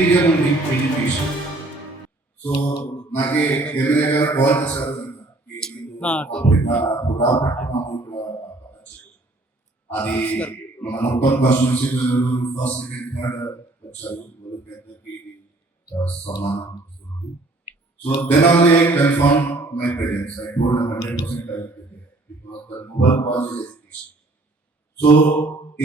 Interior education. So నాకు ఎమ్మెల్యే గారు కాల్ చేశారు, అది మన మొత్తం కాన్స్టిట్యూన్సీ ఫస్ట్ సెకండ్ థర్డ్ వచ్చారు వాళ్ళకి సన్మానం. So then only I confirm my presence. I told 100% I will be there because the noble cause is education. So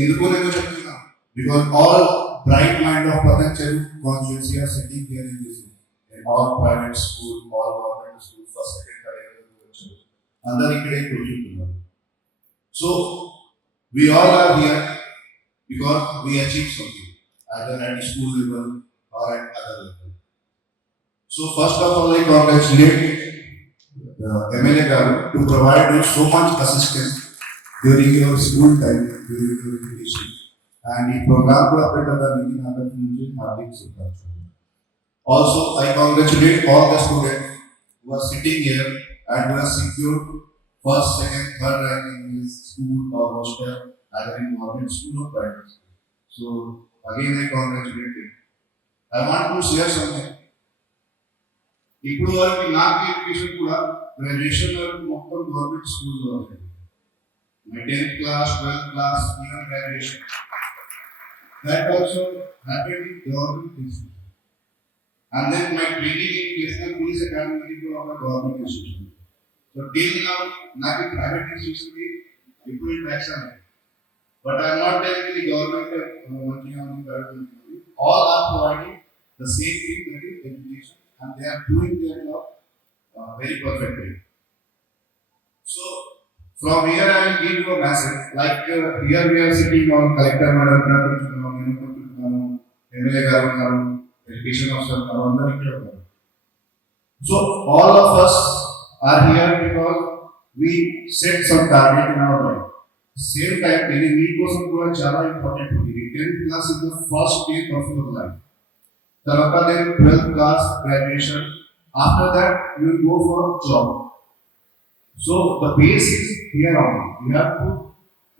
ఎందుకు నేను చెప్తున్నా, because all bright mind of Patancheru constituency are sitting here in this room. In all private school, all government school, first second third వచ్చారు, అందరు ఇక్కడే కూర్చుంటున్నారు. So we all are here because we achieved something either at school level or at other level. So first of all, I congratulate the MLA garu to provide you so much assistance during your school time, during your education. And ఈ ప్రోగ్రామ్ కూడా పెట్టడానికి నా తరఫు నుంచి హార్దిక శుభాకాంక్షలు. Also, I congratulate all the students who are sitting here and who have secured first, second, third rank in this school or hostel, either in government school or private school. So again, I congratulate you. I want to share something. ఇప్పుడు వరకు నాకు ఎడ్యుకేషన్ కూడా గ్రాడ్యుయేషన్ వరకు మొత్తం గవర్నమెంట్ స్కూల్లో ఉంది. My 10th class, 12th class, even graduation. That also happened in government institution. And then my training in National Police Academy of a government institution. So till now, not in private institution, people in action. But I am not telling the government working on the private. All are providing the same thing, that is education, and they are doing their job very perfectly. So from here I will give you a message. Like here we are sitting on collector madam, MLA garu, education officer, అందరూ ఇక్కడ ఉన్నారు. So all of us are here because we set some target in our life. Same time, any మీకోసం కూడా చాలా ఇంపార్టెంట్ ఉంది. 10th class is the first stage of your life. తర్వాత then 12th class, graduation. After that, you will go for job. So the base is here on. You have to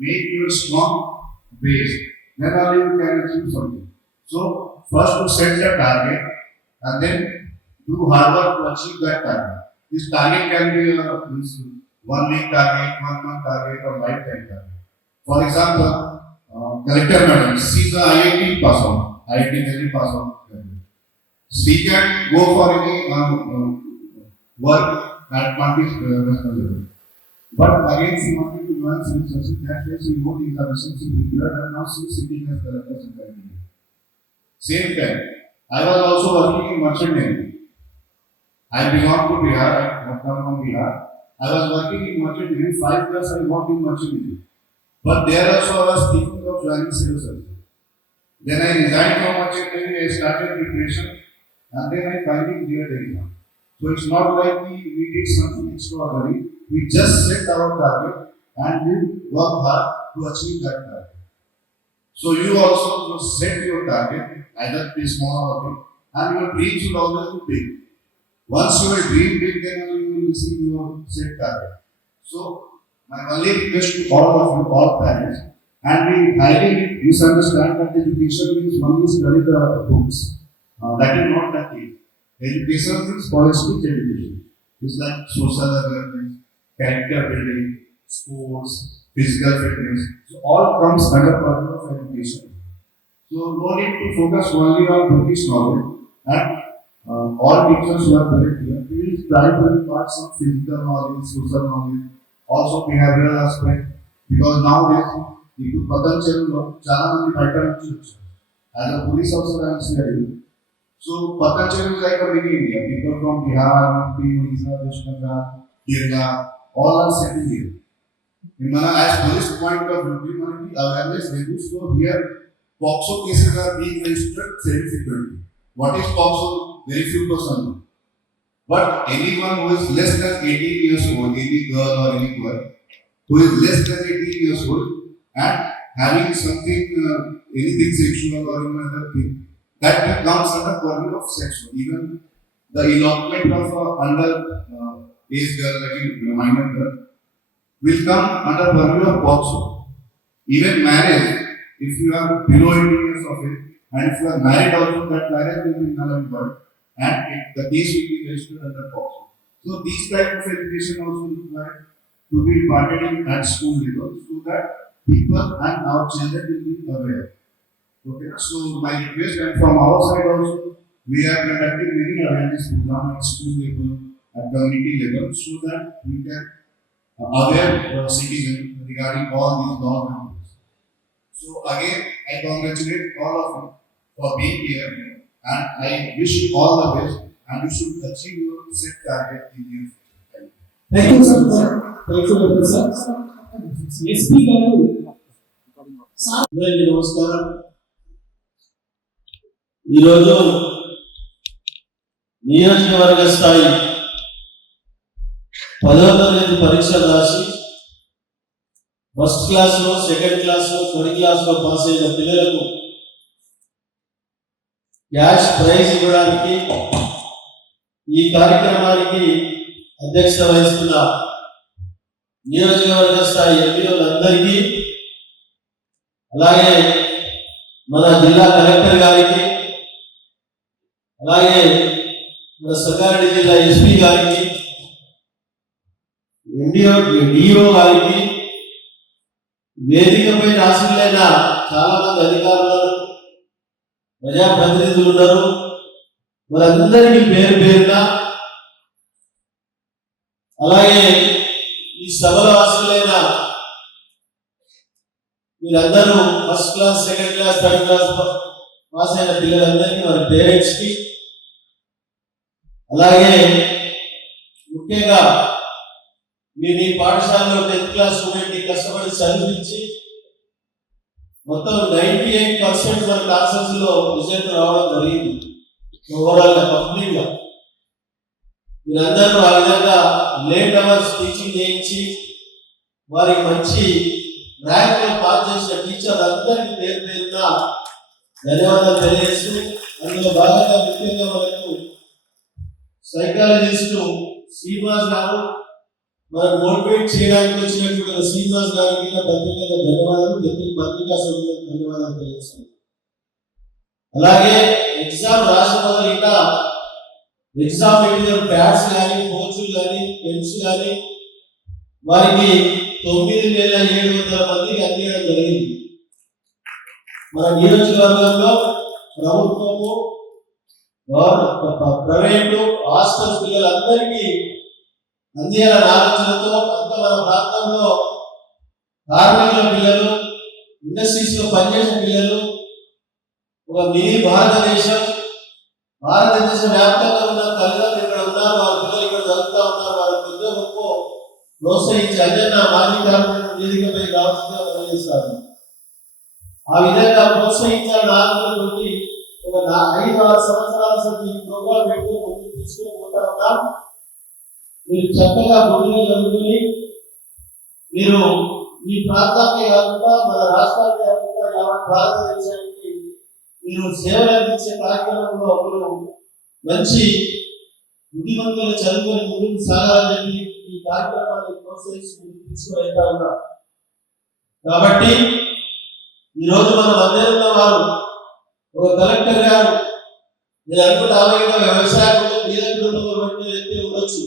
make your strong base. Then only you can achieve something. So first to set the target and then do hard work to achieve that target. This target can be a 1 week target, 1 month target, or lifetime target. For example, collector madam, she is a IIT pass out, IIT Delhi pass out. She can go for any work at national level. But again, she wanted to learn some subject. That's why she wrote examination, she prepared, and now she is sitting as collector secretary. Same time, I was also working in merchant navy. I belong to Bihar. I come from Bihar. I was working in merchant navy. 5 years I worked in merchant navy. But there also I was thinking of joining civil service. Then I resigned from merchant navy. I started preparation, and then I finally cleared the exam. So it's not like we did something extraordinary. We just set our target and we work hard to achieve that target. So you also set your target, either be small or big, and your dream should always be big. Once you will dream big, then you will receive your set target. So my only request to all of you, all parents, and we highly misunderstand that education means only study the books. That is not the case. Education means holistic education. It's like social awareness, character building, sports, physical fitness. So all comes under purpose of education. So no need to focus only on bookish knowledge, and all teachers who are very here, please try to impart some physical knowledge, social knowledge, also behavioral aspect, because nowadays ఇప్పుడు Patancheruలో చాలా మంది బయట నుంచి వచ్చారు. As a police officer I am saying, so Patancheru is like a mini India. People from Bihar, UP, Odisha, West Bengal, Kerala, all are sitting here. In Mana, as police point of view, Mana awareness reduced. So here, POXO cases are being registered very frequently. What is POXO? Very few person know. But anyone who is less than 18 years old, any girl or any boy, who is less than 18 years old and having something, anything sexual or any other thing, that comes under purview of sexual. Even the elopement of under age girl, like a minor girl, will come under purview of POXO. Even marriage, if you are below 18 years of age and if you are married also, that marriage will be null and void, and the case will be registered under POCSO. So these type of education also required to be imparted in at school level, so that people and our children will be aware. Okay, so my request, and from our side also, we are conducting many awareness program at school level, at community level, so that we can aware citizen regarding all these laws and rules. So again, I congratulate all of you for being here, and I wish you all the best, and you should achieve your set target in your future. Thank you, sir. Thank you, sir. SP గారు అందరికీ నమస్కారం. ఈరోజు నియోజకవర్గ స్థాయి 10వ తరగతి పరీక్షలు రాసి ఫస్ట్ క్లాస్లో, సెకండ్ క్లాస్లో, థర్డ్ క్లాస్లో పాస్ అయిన పిల్లలకు క్యాష్ ప్రైజ్ ఇవ్వడానికి ఈ కార్యక్రమానికి అధ్యక్షత వహిస్తున్న నియోజకవర్గ స్థాయి ఎంపీలందరికీ, అలాగే మన జిల్లా కలెక్టర్ గారికి, అలాగే మన సంగారెడ్డి జిల్లా ఎస్పీ గారికి, డిఓ గారికి, వేదికపై ఆశీలైన చాలా మంది అధికారులు, ప్రజాప్రతినిధులు ఉన్నారు. వారందరికీ పేరు పేరున, అలాగే ఈ సభలో ఆశీలైన మీరందరూ first class, second class, third class pass అయిన పిల్లలందరికీ, వారి పేరెంట్స్కి, అలాగే ముఖ్యంగా మీ పాఠశాలలో 10th క్లాస్ స్టూడెంట్ని కష్టపడి చదివించి మొత్తం 98% మన క్లాసెస్ లో రిజల్ట్ రావడం జరిగింది. ఓవరాల్ కంప్లీట్ గా మీరందరూ ఆ విధంగా లేట్ అవర్స్ టీచింగ్ చేయించి వారికి మంచి ర్యాంక్ లో పాస్ చేసిన టీచర్ అందరికీ పేరు పేరున ధన్యవాదాలు తెలియజేస్తూ, అందులో భాగంగా ముఖ్యంగా మనకు సైకాలజిస్ట్ శ్రీనివాస్ గారు మనం మోటివేట్ చేయడానికి వచ్చినటువంటి శ్రీనివాస్ గారికి ప్రత్యేకంగా ధన్యవాదాలు, పత్రికా సభ్యులకు ధన్యవాదాలు తెలియజేస్తాను. అలాగే ఎగ్జామ్ రాసిన వాళ్ళు ఇంకా ఎగ్జామ్ మెటీరియల్ ప్యాడ్స్ కానీ, కోచ్లు కానీ, పెన్స్ కానీ వారికి 9,700 మందికి అందించడం జరిగింది. మన నియోజకవర్గంలో ప్రభుత్వము, ప్రైవేటు హాస్టల్స్ పిల్లలందరికీ అందియాల ఆలోచనతో అంత మన ప్రాంతంలో కార్మికుల పిల్లలు, ఇండస్ట్రీస్ లో పనిచేసిన పిల్లలు, ఒక మినీ భారతదేశం వ్యాప్తంగా ఉన్న తల్లిదండ్రులు ఇక్కడ ఉన్నారు, వారి పిల్లలు ఇక్కడ చదువుతా ఉన్నారు, వారి పెద్ద గొప్ప ప్రోత్సహించి అజెండా మాజీ కార్పొరేటర్ వేదికపై రావాల్సిందిగా నిర్వహిస్తారు. ఆ విధంగా ప్రోత్సహించాలని ఆలోచనతోటి ఒక 5-6 సంవత్సరాల ఈ ప్రోగ్రాం పెట్టుకుని ముందుకు తీసుకుని పోతా ఉన్నాం. మీరు చక్కగా ముందుగా చదువుకుని మీరు ఈ ప్రాంతానికి కాకుండా మన రాష్ట్రానికి కాకుండా యావత్ భారతదేశానికి మీరు సేవలు అందించే కార్యక్రమంలో మీరు మంచి బుద్ధిమంతులు చదువుకొని ముందుకు సాగాలని చెప్పి ఈ కార్యక్రమాన్ని ప్రోత్సహించి ముందుకు తీసుకుని వెళ్తా ఉన్నాం. కాబట్టి ఈరోజు మన మధ్య ఉన్న వారు ఒక కలెక్టర్ గారు, మీరు అనుకుంటే ఆవేగంగా వ్యవసాయ మీద వ్యక్తి ఉండొచ్చు,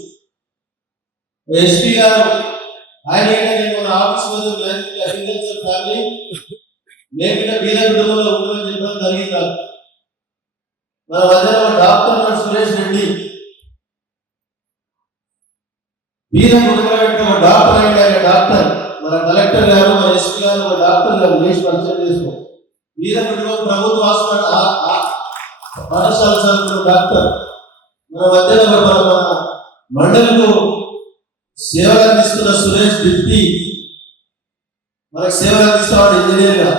ఎస్పీ గారు ఆయన మన ఆఫీస్ అగ్రికల్చర్ ఫ్యామిలీ మేమిట వీర కుటుంబంలో ఉంటుందని చెప్పడం జరిగింది. మన మధ్య డాక్టర్ సురేష్ రెడ్డి వీర కుటుంబం డాక్టర్ అంటే ఆయన డాక్టర్, మన కలెక్టర్ గారు, మన ఎస్పీ గారు ఒక డాక్టర్ గారు వేసి పరిచయం చేసుకో. వీర కుటుంబం ప్రభుత్వ హాస్పిటల్ పాఠశాల చదువుతున్న డాక్టర్, మన మధ్య మన మండలిలో సేవలు అందిస్తున్న సురేష్ డిప్టీ మనకు సేవలు అందిస్తాడు ఇంజనీర్ గా.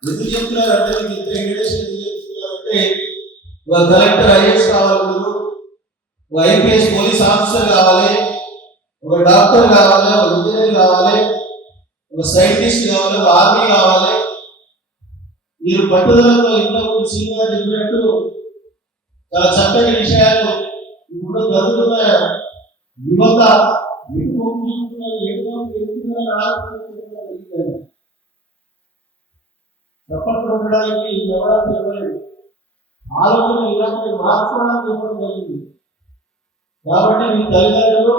ఎందుకు చెప్తున్నారంటే మీకు ఇంత ఇండికేషన్ ఎందుకు చెప్తున్నారంటే ఒక కలెక్టర్ ఐఏఎస్ కావాలి, ఒక ఐపీఎస్ పోలీస్ ఆఫీసర్ కావాలి, ఒక డాక్టర్ కావాలి, ఒక ఇంజనీర్ కావాలి, ఒక సైంటిస్ట్ కావాలి, ఒక ఆర్మీ కావాలి. మీరు పట్టుదలతో ఇంతకుముందు సినిమా చెప్పినట్టు చాలా చక్కటి విషయాలు ఇప్పుడు జరుగుతున్న యువత చప్పట్లు ఉండడానికి ఎవరికి ఇవ్వలేదు. ఆలోచన ఇలాంటి మార్చుకోవడానికి ఇవ్వడం జరిగింది. కాబట్టి మీ తల్లిదండ్రులు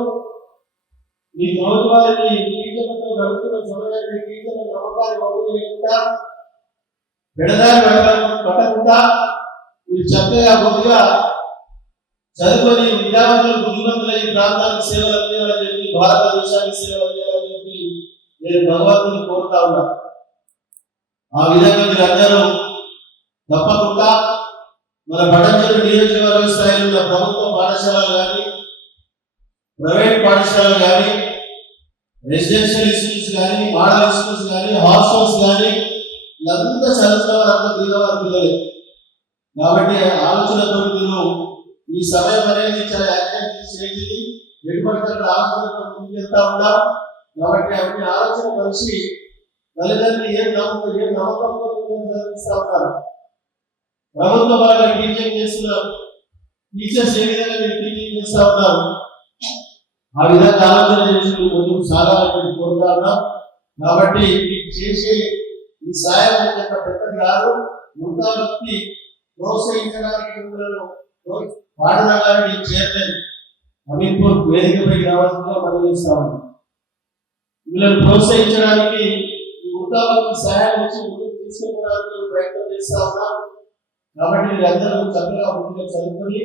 మీ రోజువారీ టీచర్లతో గడుపుతున్న సమయాన్ని టీచర్ల నమ్మకాన్ని వమ్ము చేయకుండా పెడదారి పట్టకుండా మీరు చక్కగా కొద్దిగా చదువుకొని విద్యావంతులు బుద్ధిమంతుల ఈ ప్రాంతానికి సేవలు అందించాలని చెప్పి భారతదేశానికి సేవలు అందించాలని చెప్పి నేను భగవంతుని కోరుతా ఉన్నా. ఆ విధంగా మీరు అందరూ తప్పకుండా మన పట్టణంలో నియోజకవర్గ స్థాయిలో ఉన్న ప్రభుత్వ పాఠశాలలు కానీ ప్రైవేట్ పాఠశాలలు కానీ రెసిడెన్షియల్ ఇన్స్టిట్యూట్స్ కానీ మోడల్ ఇన్స్టిట్యూట్స్ కానీ హాస్టల్స్ కానీ వీళ్ళంతా చదువుతున్నారు, అంత దీనివారి పిల్లలే. కాబట్టి ఆలోచనతో మీరు ఈ సమయం అనేది చాలా యాక్టివిటీస్ చేసి ఎటువంటి ఆలోచనతో ముందుకెళ్తా ఉన్నాం. కాబట్టి అవన్నీ ఆలోచన కలిసి తల్లిదండ్రులు ఏం నమ్మకంతో చదివిస్తా ఉన్నారు. ప్రభుత్వ పరంగా టీచింగ్ చేస్తున్నారు, టీచర్స్ ఏ విధంగా మీరు టీచింగ్ చేస్తా ఉన్నారు, ఆ విధంగా ఆలోచన చేసి ముందుకు సాగాలని కోరుతా ఉన్నాం. కాబట్టి మీకు చేసే ఈ సాయం పెద్దది కాదు, వృత్తాభక్తి ప్రోత్సహించడానికి పాఠశాలని చైర్మన్ అమీన్పూర్ వేదికపై రావాల్సిందిగా మనం చేస్తా ఉన్నాం. వీళ్ళని ప్రోత్సహించడానికి ఈ వృత్తాభక్తి సహాయం వచ్చి ముందుకు తీసుకెళ్ళడానికి ప్రయత్నం చేస్తా ఉన్నాం. కాబట్టి మీరందరూ చక్కగా ముందుగా చదువుకొని